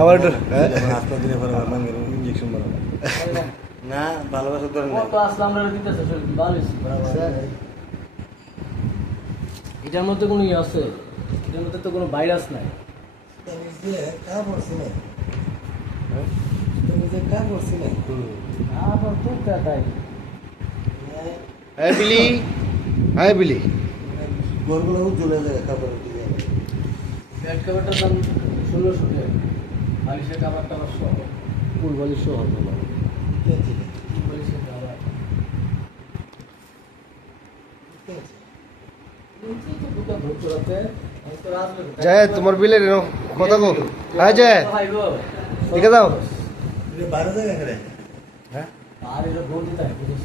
আবার হাসপাতাল দিলে ইঞ্জেকশন বানাবো না ভালোবাসা তো এটার মধ্যে কোনো ইয়ে আছে? এটার মধ্যে তো কোনো ভাইরাস নাই। গরগুলো চলে যায় খাবার ব্যাট কাভারটার দাম 1600 টাকা। বালিশের কাভার টাভার সহ ফুল বালিশ সহ হবে না। বালিশের কাভার জয় তোমার বিলের কথা কো হ্যাঁ জয় ঠিক আছে দাও বাইরে জায়গা করে হ্যাঁ আর এটা বলতে তাই বুঝছ